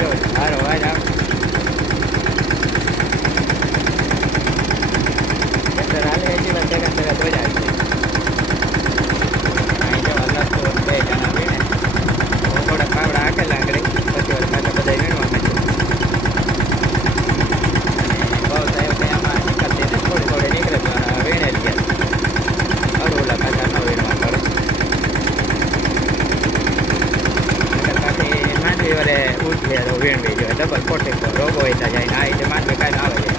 જો સારો અવાજ આવે ખેતર હાલે એની વાત સેકન્ડ સેકન્ડ તો જ આવી જાય જો અલગ તો બે જણા વીણે થોડા પાવડા હાકેલા આગળ પછી વાર પાછા બધા વીણવા માંડ્યા બહુ સાહેબ કંઈ આમાં નીકળતી ને થોડી થોડી નીકળે પણ વીણેલી ગયા અડોલા પાછા ન વીણવા પડે પાછી માંડવી વરે ઉઠીએ તો વીણવી જોઈએ ડબલ પોટી રોગો હોય જાય ને આ રીતે માંડવી કાંઈ આવે જાય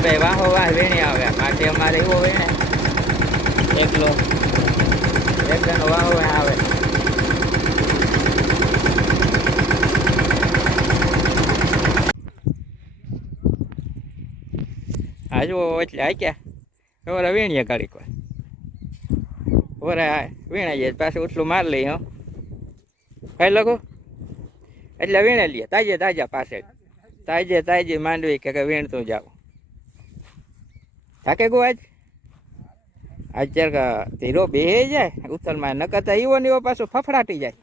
ભાઈ વાહો વાહ વીણી આવે માટે અમારે એવો વીણે એકલો એક જણો વાહો આવે હા જો એટલે હાક્યા ખબર વીણીએ કાઢી કોઈ વરે વીણાઈ જાય પાછું ઉઠલું માર લઈએ હો કઈ લખો એટલે વીણે લઈએ તાજે તાજા પાસે તાજે માંડવી કે વીણતું જાવ થાકે ગો આજ અત્યારે ધીરો બે જાય ઉથલમાં નકરતા એવો ને એવો પાછો ફફડાટી જાય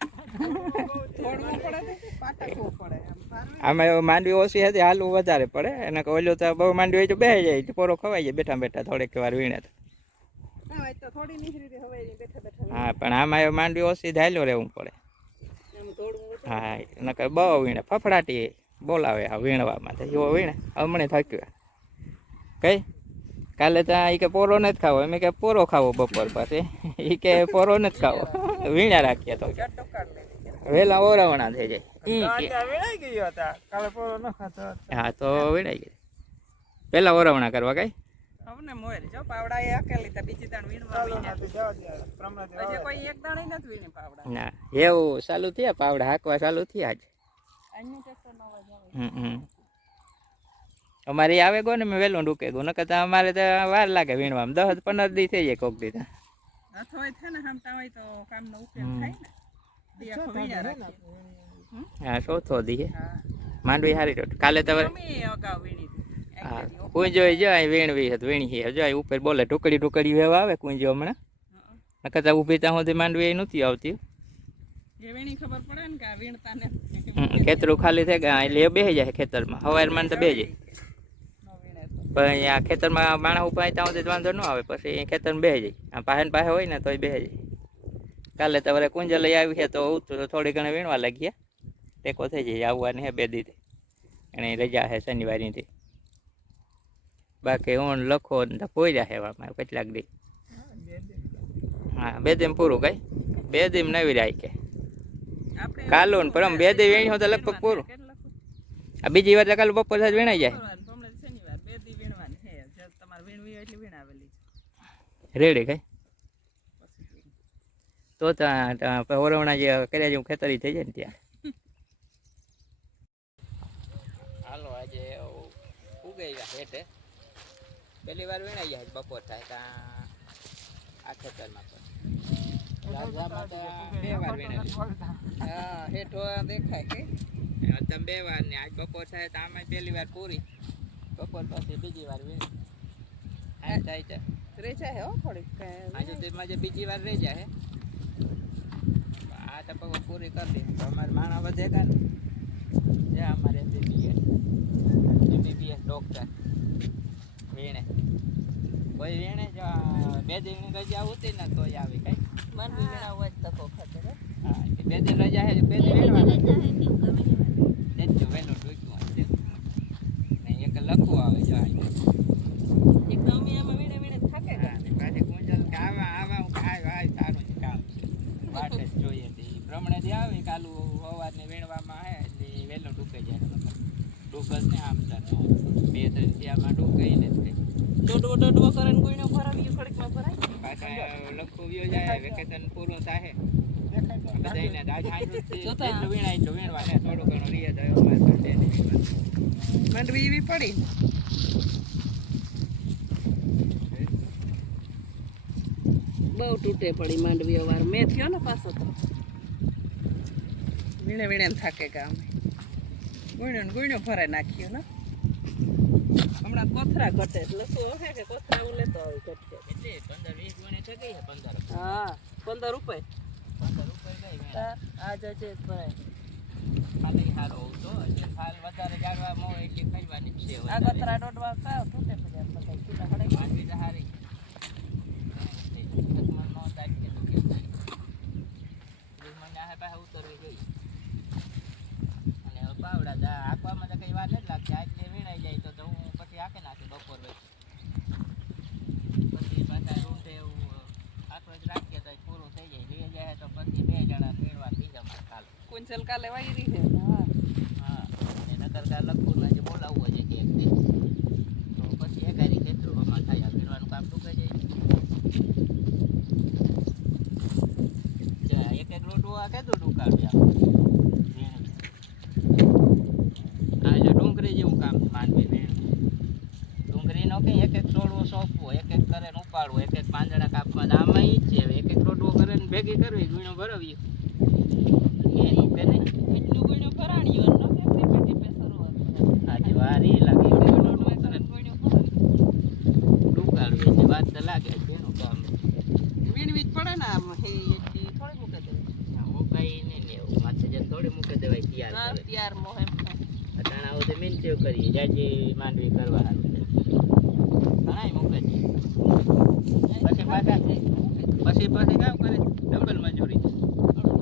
આમાં માંડવી ઓછી હતી હાલવું વધારે પડે એને ઓલું તો બહુ માંડવી હોય તો બે જાય પોરો ખવાઈ જાય બેઠા બેઠા થોડીક વાર વીણે તો હા પણ આમાં માંડવી ઓછી ધાયલો રહેવું પડે હા નકર બહુ વીણે ફફડાટી બોલાવે આ વીણવામાં એવો વીણે હમણાં થાક્યો કઈ કાલે ત્યાં એ કે પોરો નથી ખાવો એમ કે પોરો ખાવો બપોર પાસે એ કે પોરો નથી ખાવો વીણા રાખીએ તો વેલા ઓરાવણા થઈ જાય હા તો વીણાઈ ગઈ પેલા ઓરાવણા કરવા કઈ ના એવું ચાલુ થયા પાવડા હાંકવા ચાલુ થયા જ અમારે આવે ગો ને મેં વહેલું ડૂકે ગયું નકર અમારે તો વાર લાગે વીણવામાં 10-15 દી થઈ જાય કોક દી હા ચોથો દી માંડવી સારી કાલે તો હા કુંજો જો વીણવી હતી વીણી જો ઉપર બોલે ઢુકડી વેવા આવે કુંજો હમણાં નકર તો ઊભી ત્યાં સુધી માંડવી નથી આવતી ખેતરું ખાલી થઈ ગયા એટલે એ બેસી જાય ખેતરમાં હવારમાં તો બે જાય પણ અહીંયા ખેતરમાં માણસ ઉભા ત્યાં સુધી વાંધો ન આવે પછી ખેતરમાં બેસી જાય આ પાસે હોય ને તો એ બેસી જાય કાલે તો વરે કુંજ લઈ આવી છે તો થોડી ઘણી વીણવા લાગીએ ટેકો થઈ જાય આવવાની હે બે દી એને રજા છે શનિવારીથી બાકી હું લખો ને પોર્યા છે એવામાં કેટલાક દી હા બે દીમ પૂરું કઈ બે દીમ નવી રાખે કાલો ને પરમ બે દી વીણ્યો તો લગભગ પૂરું આ બીજી વાર તો કાલે બપોર સાજ વીણાઈ જાય રેડી કઈ તો ઓરવણા જે કર્યા જેવું ખેતરી થઈ જાય ને ત્યાં હાલો આજે ઉગાઈ ગયા હેઠે પહેલી વાર વીણાઈ જાય બપોર થાય ત્યાં આ ખેતરમાં બે વાર વીણેલી હા હેઠો દેખાય કે તમે બે વાર ને આજ બપોર થાય તો આમાં પહેલી વાર પૂરી બપોર પછી બીજી વાર વીણી થાય છે રેજા હે થોડીક આજે તેમાં જે બીજી વાર રેજા હે આ ટપકો પૂરી કરી દે તો અમારે માણા વધે કાને જે અમારે એમબીબીએસ ડોક્ટર વીણે કોઈ વીણે જો બે દિન રજા હોતી ને તો આવી કઈ મન વીણા હોય તકો ખાતે હા બે દિન રજા હે બે દિન વીણવાના દેજો વેલો ડોક્યું છે ને એક લખવું આવે જો એક તો અમે આમાં વીણે થાકે હા ને પાછી કુંજલ કે આવા હું આય તારું જ કામ વાટે જોઈએ તે પ્રમાણે જે આવે કાલુ સવારને વીણવામાં આવે એટલે વેલો ડૂકે જાય ડૂકસ ને આમ તો 2-3 દિયામાં ડૂકે ને ડોડવો કરે ને કોઈનો ભરાવી ખડકમાં ભરાય પાછા લખો વ્યો જાય વેકેશન પૂરું થાય બધાઈને એટલું વીણાય એટલું વીણવા ને થોડું ઘણું રીએ તો માંડવી એવી પડી બહુ તૂટે પડી માંડવી વાર મેં થયો ને પાછો તો વીણે થાકે ગામ ગુણ્યો ભરાઈ નાખ્યો ને હમણાં કોથરા ઘટે એટલે શું હશે કે કોથરા હું લેતો આવી ઘટશે એટલે 15-20 ગણે થઈ ગઈ છે 15. હા 15 રૂપિયા 15 રૂપિયા ગઈ તાર આ જજે ભરાય ખાલી હારો તો એટલે ફાલ વધારે જાડવા મો એટલે ખાઈવાની જ છે આ કોથરા દોડવા કાવ તૂટે પછી બધા કીધા હડે માંડવી તો હારી કસ્ટમર નો થાય કે તો કે થાય મને આ પાસે ઉતરવી ગઈ અને પાવડા દા આખવામાં તો કઈ વાર નથી લાગતી આજે વીણાઈ જાય તો હું પછી આખે નાખી બપોર પછી પાછા રૂંઢે એવું આખો જ રાખીએ તો પૂરું થઈ જાય લઈ જાય તો પછી 2 જણા વીણવા બીજા માં કાલે કુંચલ કાલે વાઈ રહી છે હા હા અને નકર કા લખપુરના જે બોલાવવો છે કે એક દી તો પછી એકારી ખેતરોમાં થાય વીણવાનું કામ ટૂંકાઈ જાય એક એક રોટો આ કેતું ટૂંકાવ્યા આ એટલે ડુંગળી જેવું કામ માંડવી વીણ ડુંગળીનો કે એક એક છોડવો સોંપવો એક એક કરે ને ઉપાડવો એક એક પાંદડા કાપવા આમાં ઈ જ છે એક એક રોટવો કરે ને ભેગી કરવી ગુણો ભરવી એ કે નહીં એટલું ગુણ્યો ભરાણ્યો ન કે ટીપે ટીપે શરૂઆત આજે વાર એ લાગે ગુણ્યો ટૂંકાડવી એટલે વાત તો લાગે એનું કામ વીણવી જ પડે ને આમ હે એટલી થોડી મૂકે દે મોબાઈ નહીં ને એવું માથે જે થોડી મૂકી દેવાય તૈયાર હા કરે ત્યાર મોહે અટાણા આવું તો મીનચેવ કરીએ જાજી માંડવી કરવા હારું ઘણાય મૂકે છે પછી પાછા પછી કામ કરે ડબલ મજૂરી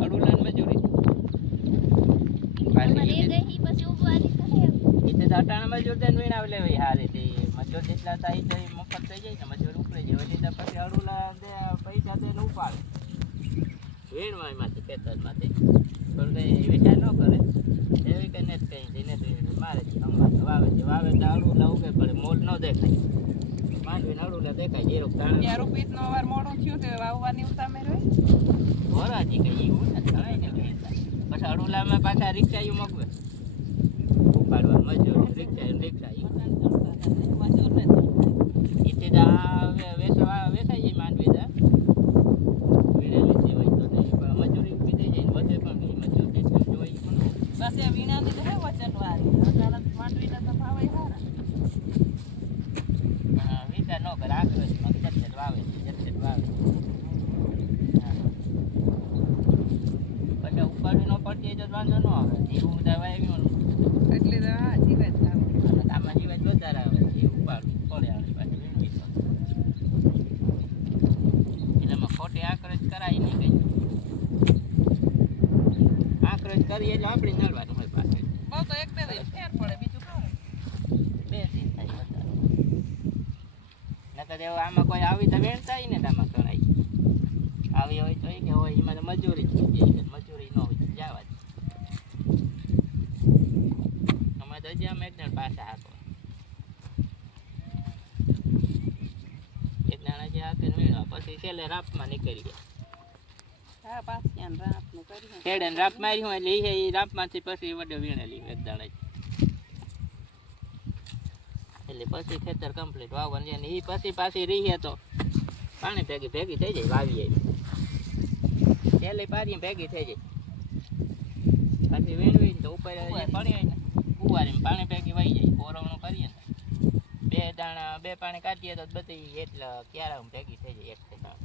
અડુલાન મજૂરી એટલે તો અટાણા મજૂર દઈને વીણાવ લેવાય હારી તે મજૂર જેટલા થાય તો મફત થઈ જાય ને મજૂર ઉપરે જાય એટલે તો પછી અડુલા દે પૈસા દઈને ઉપાડે વીણવા એમાંથી ખેતરમાંથી પણ કંઈ વિચાર ન કરે એવી કંઈ નથી કંઈ એને મારે છે વાવે છે તો અડુલા ઉગે પડે મોલ ન દેખાય માંડવીને અડુલા દેખાય જે રોક ત્યાં રૂપિયાનો વાર મોડું થયું તે વાવવાની ઉતામે રહી ભરાજી કઈ એવું ને ઘણાય ને પછી અડુલામાં પાછા રિક્ષા મગવે ઉપાડવા મજૂર રિક્ષા મજૂર ને એટલે વેચાઈ જાય માંડવી દા વીણેલી જેવાય તો નહીં મજૂરી ઉભી થઈ જાય વધે પણ કઈ મજૂર જોઈ પણ બસ એ વીણાની તો હે વચન વાળી અચાનક માંડવીના તો ભાવે સારા વિચાર ન કરે આખરે જટ વાવે જટ વાવે પછી ઉપાડી ન પડતી તો વાંધો ન આવે એવું બધા વાવ્યું એટલે તો હા જીવે જ આવે આમાં જીવાય વધારે આવે એ ઉપાડવી પડે આવે પાછી વીણવી એટલે એમાં ખોટી આકરજ કરાય નહીં કઈ આકરજ કરીએ એટલે આપણે નડવાનું હોય પાછળ બહુ તો એક બે દિવસ ફેર પડે બીજું કાંઈ 2 દિન થાય વધારે નકર એવું આમાં કોઈ આવી તો વીણતા ને આમાં કરાય આવી હોય તો કે હોય એમાં તો મજૂરી જ મજૂરી ન હોય તો જવા જ અમે તો હજી અમે એક જણ પાછા હાકો એક જણા જે હાકે વીણવા પછી છેલ્લે રાપમાં નીકળી ગયા હા પાછિયાન રાતનું કરી છેડે રાપ મારી હોય એટલે એ રાપમાંથી પછી વડે વીણેલી એક દાણા એટલે પછી ખેતર કમ્પ્લીટ વાવવાનું છે ને એ પછી પાછી રહીએ તો પાણી ભેગી થઈ જાય વાવીએ છેલ્લે પાણી ભેગી થઈ જાય પાછી વીણવી તો ઉપર પડી ને કુવારીમાં પાણી ભેગી વહી જાય કોરવણું કરીએ ને 2 દાણા 2 પાણી કાઢીએ તો બધી એટલે ક્યારા ભેગી થઈ જાય એક ઠેકાણ